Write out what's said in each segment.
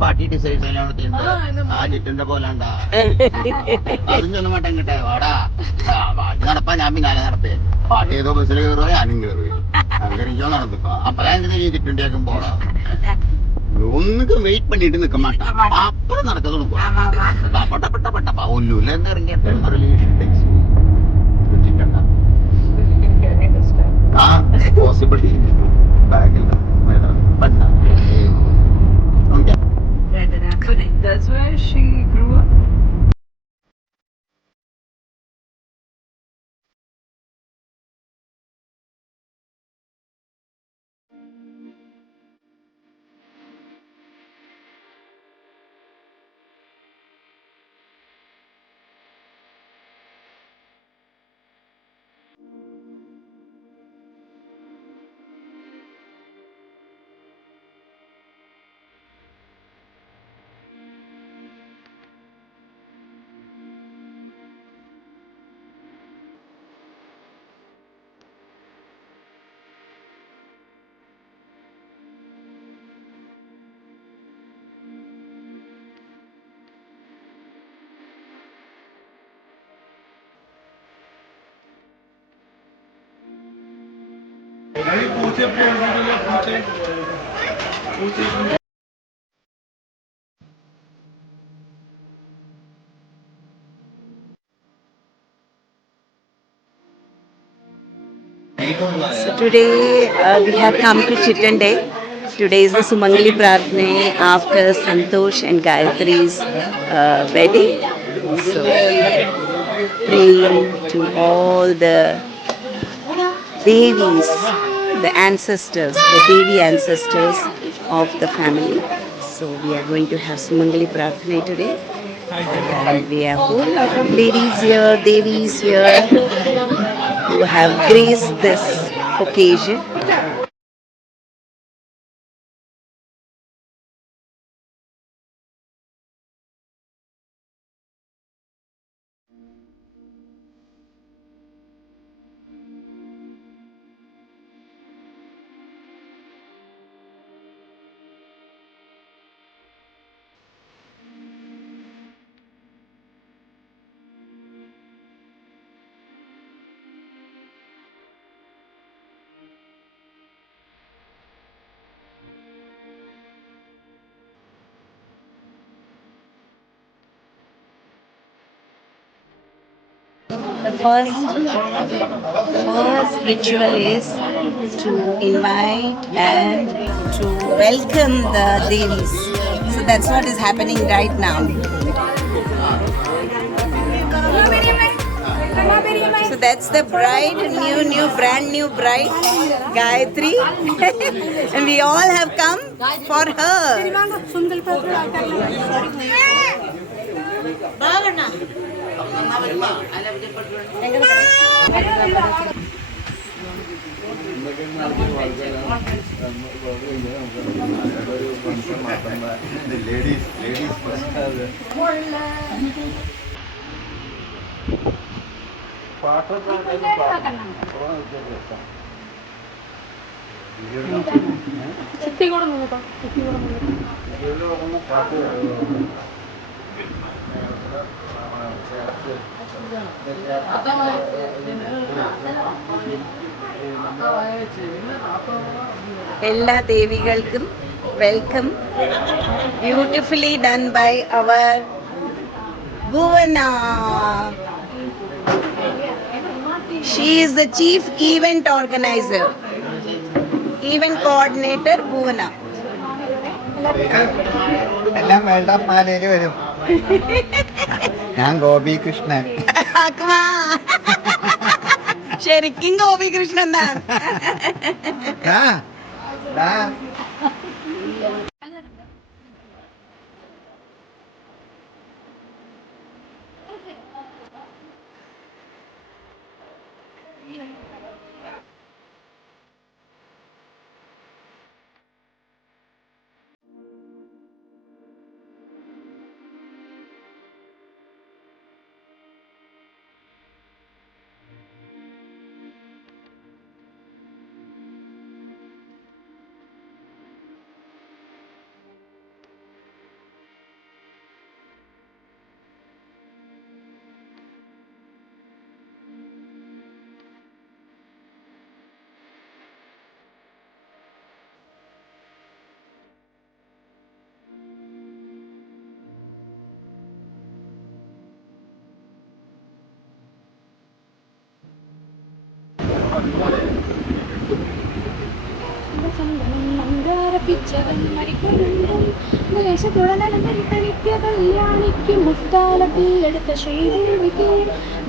Party decide ആറ്റിന്റെ പോലെ ഉണ്ടാ അതും ചെന്ന് മട്ടം കിട്ടേ വാടാ പാട്ടി നടപ്പാ ഞാൻ പിന്നാലെ നടപ്പേ പാട്ടി ഏതോ ബസ്സിൽ കയറുക ഞാനും കയറുക അങ്ങനെയോ നടന്നിപ്പോ അപ്പൊ എന്തിനാ ചെയ്തിട്ടുണ്ടാക്കും പോടാ ഒന്നുക്ക് വെയിറ്റ് பண்ணிட்டு നിൽக்க மாட்டான் அப்புறம் நடக்க தொடங்கும் பட்டப்பட்டப்பட்டப்பா ஒன்னும் என்ன இறங்கிய പോസിബിലിറ്റി ബാഗിൽ That's where she grew up. So today we have come to Chittande. Today is the Sumangali Prarthane after Santosh and Gayatri's wedding. So praying to all the Devis, the ancestors, the Devi ancestors of the family. So we are going to have Sumangali Prarthane today. And we have whole lot of ladies here, Devis here, who have graced this occasion. The first ritual is to invite and to welcome the Devis. So that's what is happening right now. So that's the bride, brand new bride, Gayatri. And we all have come for her. എല്ലാ ദേവികൾക്കും welcome, beautifully done by our Bhuvana. She is the chief event organizer, event coordinator Bhuvana. എല്ലാം വേണ്ട മാലയില് വരും ഞാൻ ഗോപികൃഷ്ണൻ ശരിക്കും ഗോപികൃഷ്ണൻ എന്നാണ്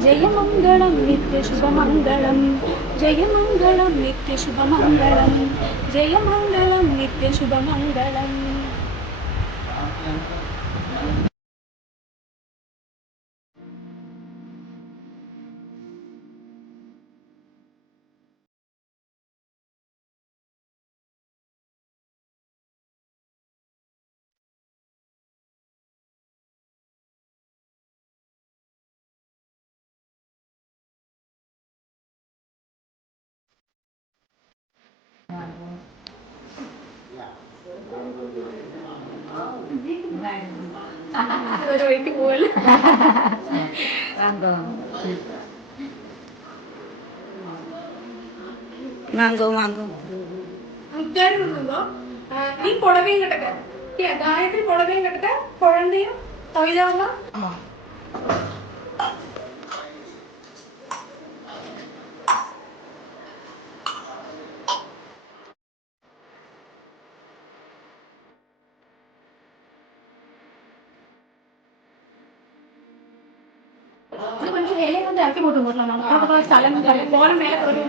ജയമംഗളം നിത്യശുഭമംഗളം ജയമംഗളം നിത്യശുഭമംഗളം ജയമംഗളം നിത്യശുഭമംഗളം. ഒരു വഴിക്ക് പോവല്ലേ. വാങ്ങോ വാങ്ങോ. நீ புடவையும் கட்டுக்க, காயத்ரி புடவையும் கட்டுக்க, குழந்தையும் தொழிலாளா. கொஞ்சம் வேலையை வந்து அரைக்க போட்டு போடலாம். தலை போன மேல ஒரு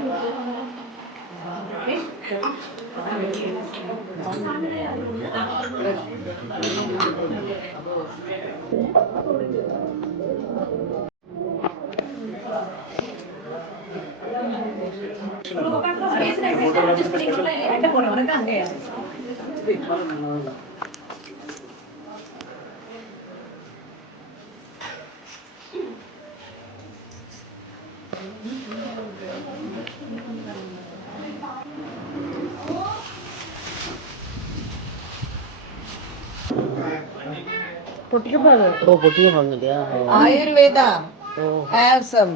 Ayurveda. Have some.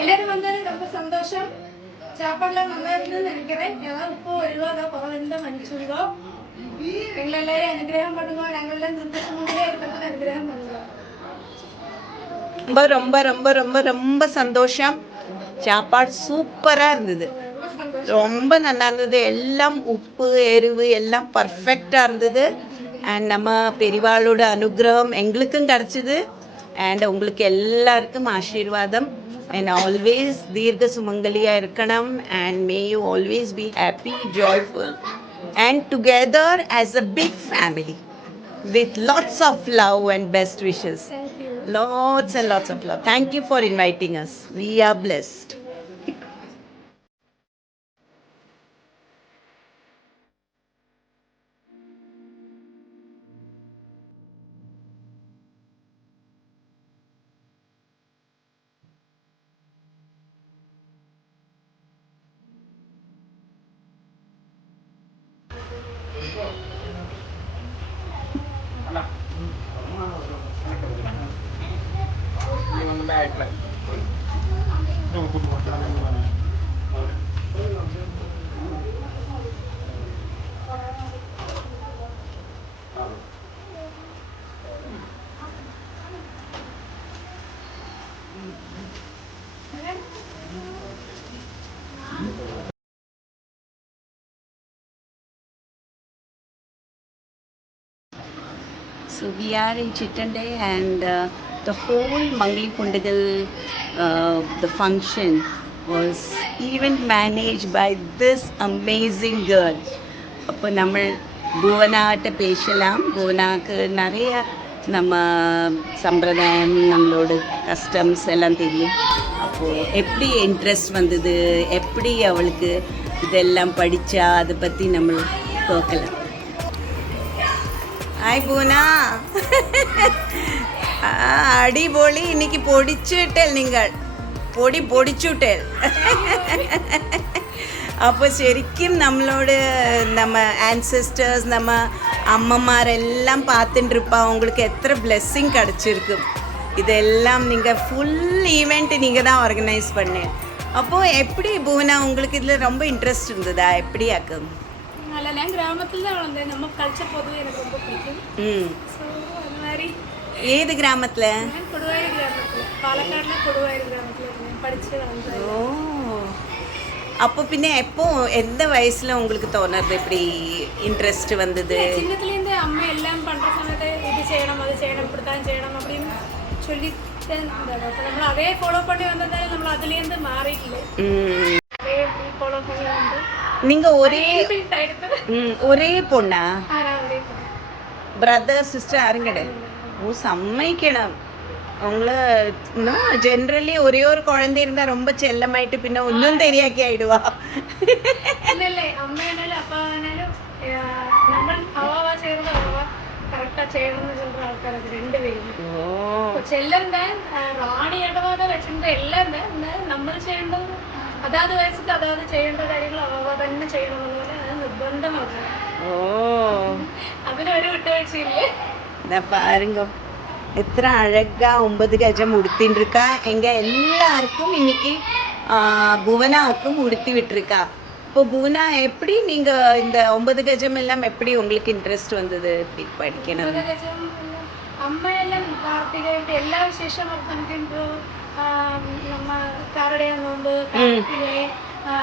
எல்லாரும் வந்தது ரொம்ப சந்தோஷம். சாப்பாடுலாம் நல்லா இருந்ததுன்னு நினைக்கிறேன். ஏதாவது உப்பு எல்லாம் குறைந்தா மன்னிச்சுடுங்க. எங்களை எல்லாரும் அனுகிரகம் பண்ணுங்க. நாங்கள் எல்லாம் சந்தோஷமாகவே இருக்கிறது அனுகிரகம் பண்ணுங்க. ரொம்ப ரொம்ப ரொம்ப ரொம்ப ரொம்ப சந்தோஷம். சாப்பாடு சூப்பராக இருந்தது, ரொம்ப நல்லா இருந்தது. எல்லாம் உப்பு எரிவு எல்லாம் பர்ஃபெக்டாக இருந்தது. அண்ட் நம்ம பெரியவாளோட அனுகிரகம் எங்களுக்கும் கிடச்சிது. அண்ட் உங்களுக்கு எல்லாருக்கும் ஆசீர்வாதம். அண்ட் ஆல்வேஸ் தீர்க்க சுமங்கலியாக இருக்கணும். And may you always be happy, joyful and together as a big family with lots of love and best wishes. Lots and lots of love. Thank you for inviting us. We are blessed. So we are in Chittande, and the whole Mangali Pundagal, the function was even managed by this amazing girl. அப்போ நம்ம புவனாட்ட பேசலாம். புவனாக்கு நிறைய நம்ம சம்பிரதாயம், நம்மளோட கஸ்டம்ஸ் எல்லாம் தெரியும். அப்போது எப்படி இன்ட்ரெஸ்ட் வந்தது, எப்படி அவளுக்கு இதெல்லாம் படித்தா, அதை பற்றி நம்ம கேட்கலாம். ஹாய் பூனா. அடிபொலி. இன்னைக்கு பொடிச்சுட்டேல், நீங்கள் പൊടിച്ചുവിട്ടേൽ. അപ്പോൾ ശരിക്കും നമ്മളോട് நம்ம ஆன்செஸ்டர்ஸ், நம்ம அம்மம்மாரெல்லாம் பார்த்துட்டுருப்பா. அவங்களுக்கு எத்தனை பிளெஸ்ஸிங் கிடச்சிருக்கும். இதெல்லாம் நீங்கள் ஃபுல் ஈவெண்ட் நீங்கள் தான் ஆர்கனைஸ் பண்ணேன். அப்போது எப்படி பூனா உங்களுக்கு இதில் ரொம்ப இன்ட்ரெஸ்ட் இருந்ததா? எப்படி ஆக்கும்? அல்ல நான் கிராமத்தில் தான் வளர்ந்தேன். நம்ம கல்ச்சர் பொதுவே எனக்கு ரொம்ப பிடிக்கும். ஸோ அந்த மாதிரி ஏது கிராமத்துல? நான் கொடுவாயூர் கிராமத்தில், பாலக்காடில் கொடுவாயூர் கிராமத்தில் இருந்தேன், படித்து வளர்ந்தேன். ஓ, அப்போ பின்ன எப்போ எந்த வயசுல உங்களுக்கு தோணுறது இப்படி இன்ட்ரெஸ்ட் வந்தது? சின்னத்துலேருந்தே அம்மா எல்லாம் பண்ணுற சமயத்தை இது செய்யணும் அது செய்யணும் இப்படித்தான் செய்யணும் அப்படின்னு சொல்லிட்டு இருந்தாங்க. அப்போ நம்ம அதே ஃபாலோ பண்ணி வந்ததால நம்ம அதுலேருந்து மாறிக்கல, அதே ஃபாலோ பண்ணி வந்து நீங்க ஒரே எடுத்து ஒரே பொண்ணா? ஒரே பிரதர் சிஸ்டர் யாரும் கிடையாது? ஓ, சம்மதிக்கணும். அவங்கள இன்னும் ஜென்ரலி ஒரே ஒரு குழந்தை இருந்தா ரொம்ப செல்லமாயிட்டு பின்ன ஒன்றும் தெரியாக்கி ஆயிடுவா. இல்லை அம்மையானாலும் அப்பாவானாலும் நம்ம அவாவா செய்யறது அவாவா கரெக்டாக செய்யணும்னு சொல்கிற ஆൾക്കാർ அது ரெண்டு പേരും. ചെല്ലം தான் റാണിയായിട്ടവാതെ വെച്ചിട്ടുണ്ട് എല്ലാം നമ്മൾ ചെയ്യേണ്ടത് അതാത് വയസ്സത്ത് അതാത് ചെയ്യേണ്ട കാര്യങ്ങൾ അവാവ തന്നെ ചെയ്യണമെന്നുപോലെ അത് നിർബന്ധമാണ്. അതിനൊരു വിട്ടുവീഴ്ചയില്ലേ. பாருங்க எத்தனை அழகா 9 கஜம் உடுத்தின்னு இருக்கா. எங்க எல்லாருக்கும் இன்னைக்கு புவனாவுக்கும் உடுத்தி விட்டுருக்கா. இப்போ புவனா, எப்படி நீங்க இந்த 9 கஜம் எல்லாம் எப்படி உங்களுக்கு இன்ட்ரெஸ்ட் வந்தது இப்படி படிக்கணும்? അമ്മയെല്ലാം കാർത്തികയുടെ എല്ലാ വിശേഷങ്ങളും നമുക്കിപ്പോൾ നമ്മ കാരുടെ നോമ്പ് കാർത്തികയെ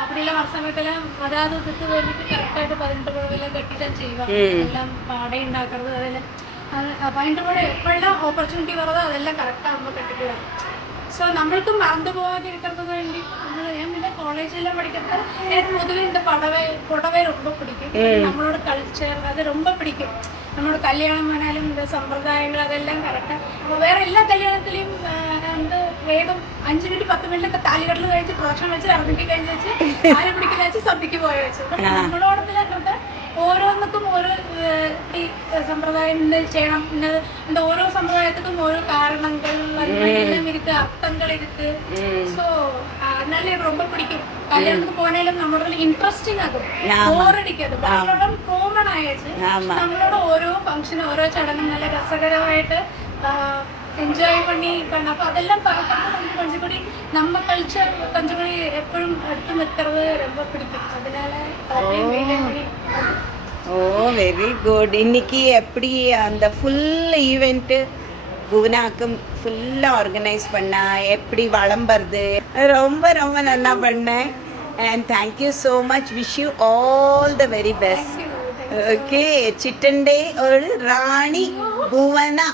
அப்படிலாம் வர சமயத்தெல்லாம் அதாவது இதுக்கு வேண்டிட்டு கரெக்டாയിട്ട് 18 புடவைலாம் கட்டிதான் செய்வாங்க. எல்லாம் பாடை ഉണ്ടാക്കുന്നത് അതെല്ലാം 18 പുടവ എപ്പോഴെല്ലാം ഓപ്പർച്യൂണിറ്റി വരുന്നതോ അതെല്ലാം കറക്റ്റാக അമ്മ കെട്ടിക്കുകയാണ്. ஸோ നമ്മൾക്കും മറന്നു പോകാതെ இருக்கிறதுக்கு വേണ്ടി ഞാൻ പിന്നെ കോളേജിലെല്ലാം പഠിക്കുന്നത് எனக்கு பொதுவே இந்த புடவை ரொம்ப பிடிக்கும். நம்மளோட கல்ச்சர் அது ரொம்ப பிடிக்கும். நம்மளோட கல்யாணம் ஆனாலும் இந்த சம்பிரதாயங்கள் அதெல்லாம் கரெக்டாக വേറെ എല്ലാ കല്യാണത്തിലും എന്ത് വേഗം 5 മിനിറ്റ് 10 മിനിറ്റൊക്കെ താലികെട്ടിൽ കഴിച്ച് പ്രദക്ഷിണം വെച്ച് ഇറങ്ങി കഴിഞ്ഞ് വെച്ച് ആരെ പിടിക്കുന്ന വെച്ച് സദ്യക്ക് പോയ വെച്ചു. നമ്മളോടത്തിലൊക്കെ ഓരോന്നക്കും ഓരോ ഈ സമ്പ്രദായം ചെയ്യണം இந்த ഓരോ സമ്പ്രദായத்துக்கும் ഓരോ காரணங்கள் எல்லாம் இருக்கு, அர்த்தங்கள் இருக்கு. ஸோ அதனால எனக்கு ரொம்ப பிடிக்கும். கல்யாணத்துக்கு போனாலும் நம்மளோட இன்ட்ரெஸ்டிங் ஆகும், ബോറടിക്കാതെ നമ്മളോട് കോമൺ ആയിട്ട് നമ്മളോட ഓരോ ഫംഗ്ഷനും ഓരോ ചടങ്ങും നല്ല രസകരമായിട്ട് என்ஜாய் பண்ணி அப்போ அதெல்லாம் பார்க்கும்போது நமக்கு கொஞ்சம் கூடி நம்ம கல்ச்சர் கொஞ்சம் கூடி எப்பவும் எடுத்து நிற்கிறது ரொம்ப பிடிக்கும். அதனால ஓ, வெரி குட். இன்னைக்கு எப்படி அந்த ஃபுல் ஈவெண்ட்டு புவனாக்கும் ஃபுல்லாக ஆர்கனைஸ் பண்ணா, எப்படி வளம்புறது, ரொம்ப ரொம்ப நல்லா பண்ணேன். And thank you so much. Wish you all the very best. Okay, சிட்டண்டே ஒரு ராணி புவனா.